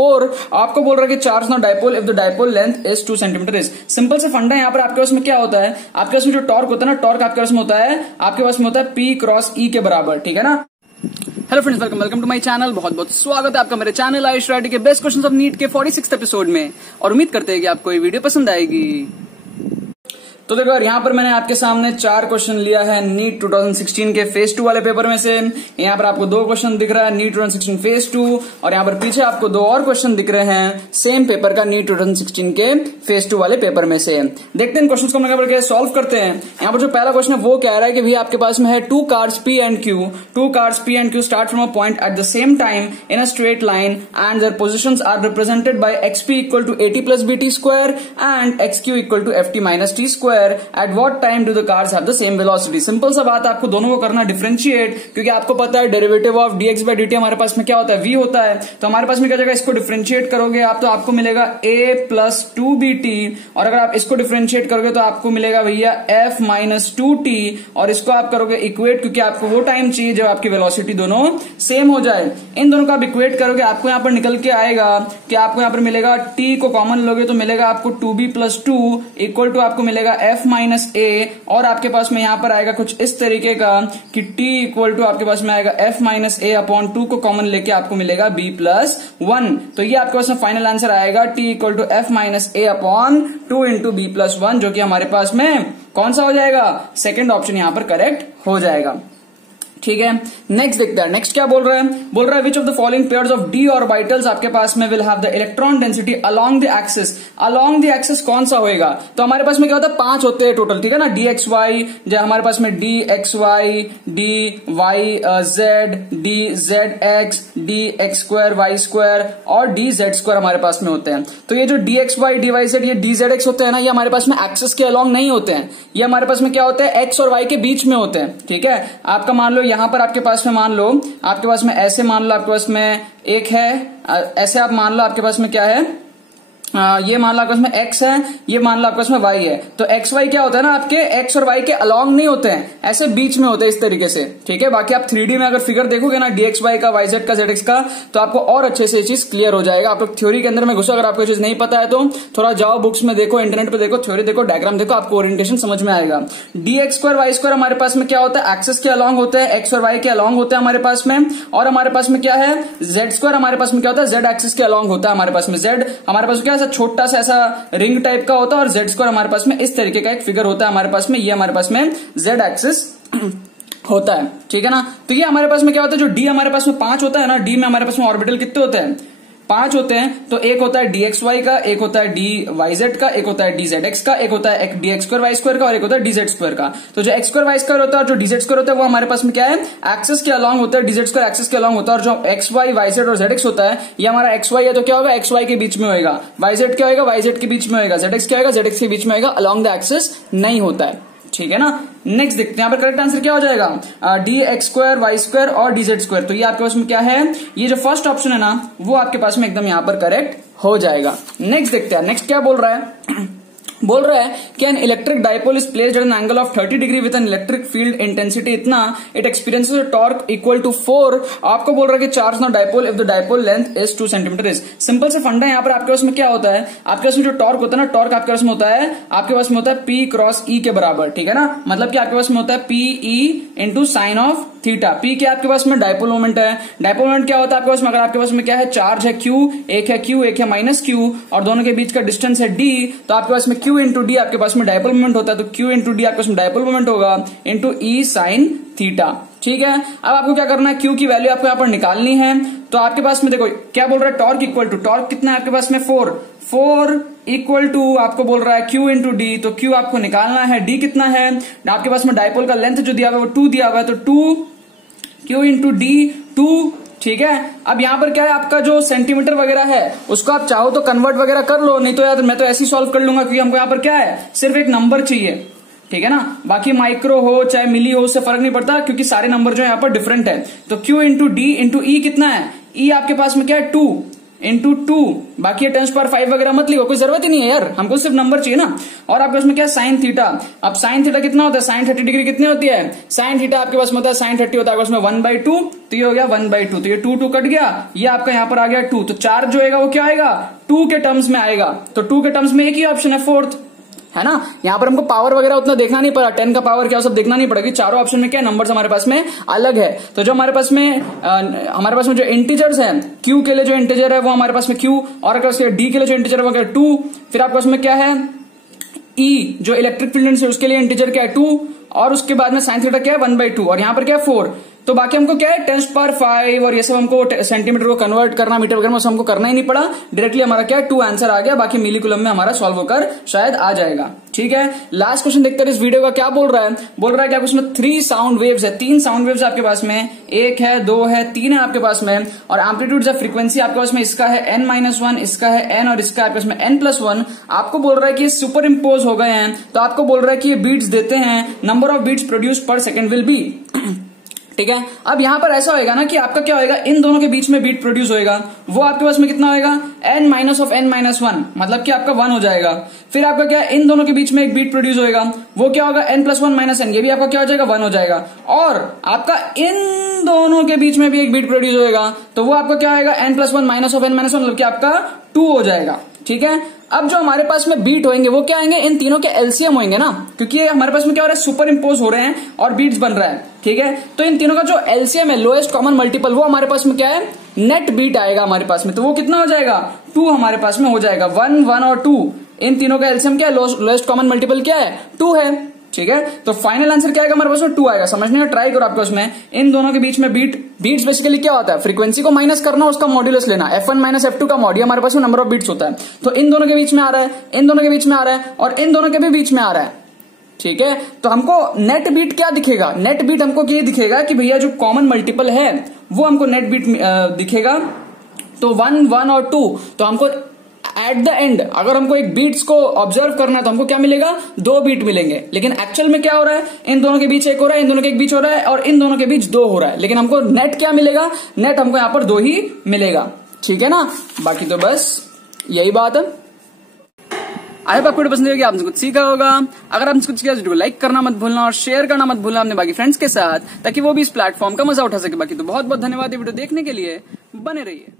4 आपको बोल रहा है कि charge on dipole if the dipole length is 2 centimetre is. Simple से फंडा है यहाँ पर आपके पास में क्या होता है, आपके पास में जो टॉर्क होता है ना, टॉर्क आपके पास में होता है, आपके पास में होता है P क्रॉस E के बराबर, ठीक है ना। Hello friends, welcome to my channel. बहुत बहुत स्वागत है आपका मेरे चैनल आयुष राठी के बेस्ट क्वेश्चंस ऑफ नीट के 46th एपिसोड में, और उम्मीद करते हैं कि आपको ये वीडियो पसंद आएगी। तो देखो यार, यहाँ पर मैंने आपके सामने 4 क्वेश्चन लिया है नीट 2016 के फेज 2 वाले पेपर में से। यहाँ पर आपको 2 क्वेश्चन दिख रहा है नीट 2016 फेज 2, और यहाँ पर पीछे आपको 2 और क्वेश्चन दिख रहे हैं सेम पेपर का नीट 2016 के फेज 2 वाले पेपर में से। देखते हैं इन क्वेश्चन को हम करके सॉल्व करते हैं। यहाँ पर जो पहला क्वेश्चन है वो कह रहा है कि भैया आपके पास में है 2 cars P and Q, 2 cars P and Q start from a point at the same time in a straight line and their positions are represented by xp equal to 80 plus bt square and xq equal to ft minus t square. At what time do the cars have the same velocity. Simple सा बात है, आपको दोनों को करना differentiate, क्योंकि आपको पता है derivative of dx by dt हमारे पास में क्या होता है, v होता है। तो हमारे पास में क्या जाएगा, इसको डिफरेंशिएट करोगे आप तो आपको मिलेगा a प्लस 2bt, और अगर आप इसको डिफरेंशिएट करोगे तो आपको मिलेगा भैया f माइनस 2t, और इसको आप करोगे इक्वेट, क्योंकि आपको वो टाइम चाहिए जब आपकी वेलोसिटी दोनों सेम हो जाए। इन दोनों का आप इक्वेट करोगे, आपको यहाँ पर निकल के आएगा कि आपको यहाँ पर मिलेगा t को कॉमन लोगे तो मिलेगा आपको 2b प्लस 2 इक्वल टू आपको मिलेगा f माइनस a, और आपके पास में यहां पर आएगा कुछ इस तरीके का कि t इक्वल टू आपके पास में आएगा f माइनस a अपॉन 2 को कॉमन लेके आपको मिलेगा b प्लस 1। तो ये आपके पास में फाइनल आंसर आएगा t equal to f minus a upon 2 into b plus 1, जो कि हमारे पास में कौन सा हो जाएगा, सेकेंड ऑप्शन यहां पर करेक्ट हो जाएगा। ठीक है, नेक्स्ट देखते हैं। नेक्स्ट क्या बोल रहा है which of the following pairs of D orbitals आपके पास में will have the electron density along the axis. Along the axis कौन सा होएगा, तो हमारे पास में क्या होता है, 5 होते हैं टोटल, ठीक है ना। डी एक्स वाई, जो हमारे पास में D X Y, D Y Z, D Z X, D X square Y square और डी जेड स्क्वायर हमारे पास में होते हैं। तो ये जो D X Y, D Y Z, ये डी जेड एक्स होते हैं ना, ये हमारे पास में एक्सिस के अलोंग नहीं होते हैं, ये हमारे पास में क्या होते हैं, एक्स और वाई के बीच में होते हैं। ठीक है, आपका मान लो यहां पर आपके पास में, मान लो आपके पास में ऐसे, मान लो आपके पास में एक है ऐसे, आप मान लो आपके पास में क्या है, ये मान लो आपके पास में x है, ये मान लो आपके पास में y है। तो x y क्या होता है ना, आपके x और y के अलोंग नहीं होते हैं, ऐसे बीच में होते हैं इस तरीके से। ठीक है, बाकी आप 3D में अगर फिगर देखोगे ना dxy का, yz का, zx का, तो आपको और अच्छे से ये चीज क्लियर हो जाएगा। आप लोग थ्योरी के अंदर में घुसो, अगर आपको चीज नहीं पता है तो थोड़ा जाओ बुक्स में देखो, इंटरनेट पे देखो, थ्योरी देखो, डायग्राम देखो, आपको ओरिएंटेशन समझ में आएगा। dx स्क्वायर y स्क्वायर हमारे पास में क्या होता है, एक्सिस के अलोंग होते हैं, x और y के अलोंग होते हैं हमारे पास में। और हमारे पास में क्या है, z स्क्वायर हमारे पास में क्या होता है, z एक्सिस के अलोंग होता है हमारे पास में। z हमारे पास क्या है, छोटा सा ऐसा रिंग टाइप का होता है, और जेड स्क्वायर हमारे पास में इस तरीके का एक फिगर होता है हमारे पास में, ये हमारे पास में जेड एक्सिस होता है। ठीक है ना, तो ये हमारे पास में क्या होता है, जो डी हमारे पास में 5 होता है ना, डी में हमारे पास में ऑर्बिटल कितने होते हैं, 5 होते हैं। तो एक होता है डी एक्स वाई का, एक होता है डी वाई जेड का, एक होता है डी जेड एक्स का, एक होता है D X square Y square का, और एक होता है डी जेड स्क्वायर का। तो जो एक्स स्क्वायर वाई स्क्वायर होता है और जो डी जेड स्क्वायर होता है वो हमारे पास में क्या है, एक्सिस के अलोंग होता है, डी जेड स्क्वायर एक्सिस के अलोंग होता है। और जो एक्स वाई वाई जेड और जेड एक्स होता है, ये हमारा एक्स वाई है तो क्या होगा, एक्स वाई के बीच में होगा, वाई जेड क्या होगा, वाई जेड के बीच में होगा, जेड एक्स क्या होगा, जेड एक्स के बीच में होगा, अलोंग द एक्सिस नहीं होता है। ठीक है ना, नेक्स्ट देखते हैं यहाँ पर करेक्ट आंसर क्या हो जाएगा, D X square Y square और डी जेड स्क्वायर। तो ये आपके पास में क्या है, ये जो फर्स्ट ऑप्शन है ना, वो आपके पास में एकदम यहाँ पर करेक्ट हो जाएगा। नेक्स्ट देखते हैं, नेक्स्ट क्या बोल रहा है बोल रहा है कि an electric dipole is placed at an angle of 30 degree with an electric field intensity इतना, it experiences a torque equal to 4। आपको बोल रहा है कि charge on dipole if the dipole length is 2 centimetre is. Simple से फंडा है यहाँ पर, आपके पास में क्या होता है, आपके पास में जो टॉर्क होता है ना, टॉर्क आपके पास में होता है, आपके पास में होता है P क्रॉस E के बराबर। ठीक है ना, मतलब कि आपके पास में होता है PE into sine of theta. P क्या आपके पास में डाइपोल मोमेंट है, डाइपोल मोमेंट क्या होता है आपके पास में, अगर आपके पास में क्या है, चार्ज है Q, एक है माइनस Q, और दोनों के बीच का डिस्टेंस है D, तो आपके पास में Q इंटू D आपके पास में डाइपोल मोमेंट होता है। तो Q इंटू D आपके पास में डाइपोल मोमेंट होगा इंटू E साइन थीटा। ठीक है, अब आपको क्या करना है, Q की वैल्यू आपको यहाँ पर निकालनी है। तो आपके पास में देखो क्या बोल रहा है, टॉर्क इक्वल टू, टॉर्क कितना है आपके पास में, 4 इक्वल टू आपको बोल रहा है Q इंटू डी। तो Q आपको निकालना है, D कितना है आपके पास में, डाइपोल का लेंथ जो दिया हुआ है वो 2 दिया हुआ है, तो 2 Q इंटू डी 2। ठीक है, अब यहाँ पर क्या है, आपका जो सेंटीमीटर वगैरह है उसको आप चाहो तो कन्वर्ट वगैरह कर लो, नहीं तो यार मैं तो ऐसे ही सॉल्व कर लूंगा, क्योंकि हमको यहाँ पर क्या है, सिर्फ एक नंबर चाहिए। ठीक है ना, बाकी माइक्रो हो चाहे मिली हो उससे फर्क नहीं पड़ता, क्योंकि सारे नंबर जो है यहाँ पर डिफरेंट है। तो Q इंटू डी इंटू ई कितना है, ई आपके पास में क्या है 2, इंटू 2, बाकी ये 10⁵ वगैरह मत लिखो, कोई जरूरत ही नहीं है यार, हमको सिर्फ नंबर चाहिए ना। और आपके उसमें क्या है साइन थीटा। अब साइन थीटा कितना होता है, साइन 30 डिग्री कितनी होती है, साइन थीटा आपके पास में होता है साइन 30 होता है उसमें 1/2, तो ये हो गया 1/2, तो ये 2 कट गया, ये आपका यहाँ पर आ गया 2, तो चार्ज जो आएगा वो क्या आएगा 2 के टर्म्स में आएगा। तो 2 के टर्म्स में एक ही ऑप्शन है फोर्थ, है ना। यहाँ पर हमको पावर वगैरह उतना देखना नहीं पड़ा, 10 का पावर क्या सब देखना नहीं पड़ेगा, चारों ऑप्शन में क्या नंबर्स हमारे पास में अलग है। तो जो हमारे पास में जो इंटीजर्स हैं, Q के लिए जो इंटीजर है वो हमारे पास में Q, और अगर D के लिए जो इंटीजर है वो क्या 2, फिर आपके पास में क्या है E जो इलेक्ट्रिक फील्ड से उसके लिए इंटीजर क्या है 2, और उसके बाद में साइन थीटा क्या है 1/2, और यहाँ पर क्या है 4। तो बाकी हमको क्या है 10⁵ और ये सब हमको सेंटीमीटर को कन्वर्ट करना, मीटर वगैरह में हमको करना ही नहीं पड़ा, डायरेक्टली हमारा क्या है 2 आंसर आ गया, बाकी मिलीकुलम में हमारा सॉल्व होकर शायद आ जाएगा। ठीक है, लास्ट क्वेश्चन देखते हैं इस वीडियो का क्या बोल रहा है। बोल रहा है कि आपको उसमें 3 साउंड वेव्स है, 3 साउंड वेव्स आपके पास में, 1 है 2 है 3 है आपके पास में, और एम्पलीट्यूड या फ्रीक्वेंसी आपके पास में इसका है n-1, इसका है n, और इसका आपके पास में n+1। आपको बोल रहा है कि ये सुपर इम्पोज हो गए हैं, तो आपको बोल रहा है कि ये बीट्स देते हैं, नंबर ऑफ बीट्स प्रोड्यूस पर सेकेंड विल बी। ठीक है, अब यहां पर ऐसा होएगा ना कि आपका क्या होएगा, इन दोनों के बीच में बीट प्रोड्यूस होएगा, वो आपके पास में कितना होएगा n-(n-1), मतलब कि आपका 1 हो जाएगा। फिर आपका क्या इन दोनों के बीच में एक बीट प्रोड्यूस होएगा, वो क्या होगा n+1 - n, ये भी आपका क्या हो जाएगा 1 हो जाएगा। और आपका इन दोनों के बीच में भी एक बीट प्रोड्यूस होएगा, तो वो आपका क्या होएगा n+1 - (n-1), मतलब कि आपका 2 हो जाएगा। ठीक है, अब जो हमारे पास में बीट होंगे वो क्या आएंगे, इन तीनों के एलसीएम होंगे ना, क्योंकि ये हमारे पास में क्या हो रहा है सुपर इम्पोज हो रहे हैं और बीट्स बन रहा है। ठीक है, तो इन तीनों का जो एलसीएम है, लोएस्ट कॉमन मल्टीपल, वो हमारे पास में क्या है नेट बीट आएगा हमारे पास में, तो वो कितना हो जाएगा 2 हमारे पास में हो जाएगा, 1 1 और 2, इन तीनों का एलसीएम क्या है, लोएस्ट कॉमन मल्टीपल क्या है 2 है। ठीक है, तो फाइनल आंसर क्या आएगा हमारे पास में 2 आएगा। समझने का ट्राई करो आपके उसमें, इन दोनों के बीच में बीट्स बेसिकली क्या होता है, फ्रीक्वेंसी को माइनस करना, उसका मॉड्यूलस लेना, f1 - f2 का मॉड्यूल हमारे पास में नंबर ऑफ बीट्स होता है। तो इन दोनों के बीच में आ रहा है, इन दोनों के बीच में आ रहा है, और इन दोनों के भी बीच में आ रहा है। ठीक है, तो हमको नेट बीट क्या दिखेगा, नेट बीट हमको ये दिखेगा कि भैया जो कॉमन मल्टीपल है वो हमको नेट बीट दिखेगा, तो 1 1 और 2, तो हमको एट द एंड अगर हमको एक बीट्स को ऑब्जर्व करना है तो हमको क्या मिलेगा 2 बीट मिलेंगे। लेकिन एक्चुअल में क्या हो रहा है, इन दोनों के बीच 1 हो रहा है, इन दोनों के बीच हो रहा है, और इन दोनों के बीच 2 हो रहा है, लेकिन हमको नेट क्या मिलेगा, नेट हमको यहां पर 2 ही मिलेगा। ठीक है ना, बाकी तो बस यही बात है। आई होप आपको पसंद होगी, आपने कुछ सीखा होगा। अगर आपने कुछ सीखा तो लाइक करना मत भूलना और शेयर करना मत भूलना अपने बाकी फ्रेंड्स के साथ, ताकि वो भी इस प्लेटफॉर्म का मजा उठा सके। बाकी तो बहुत बहुत धन्यवाद ये वीडियो देखने के लिए, बने रहिए।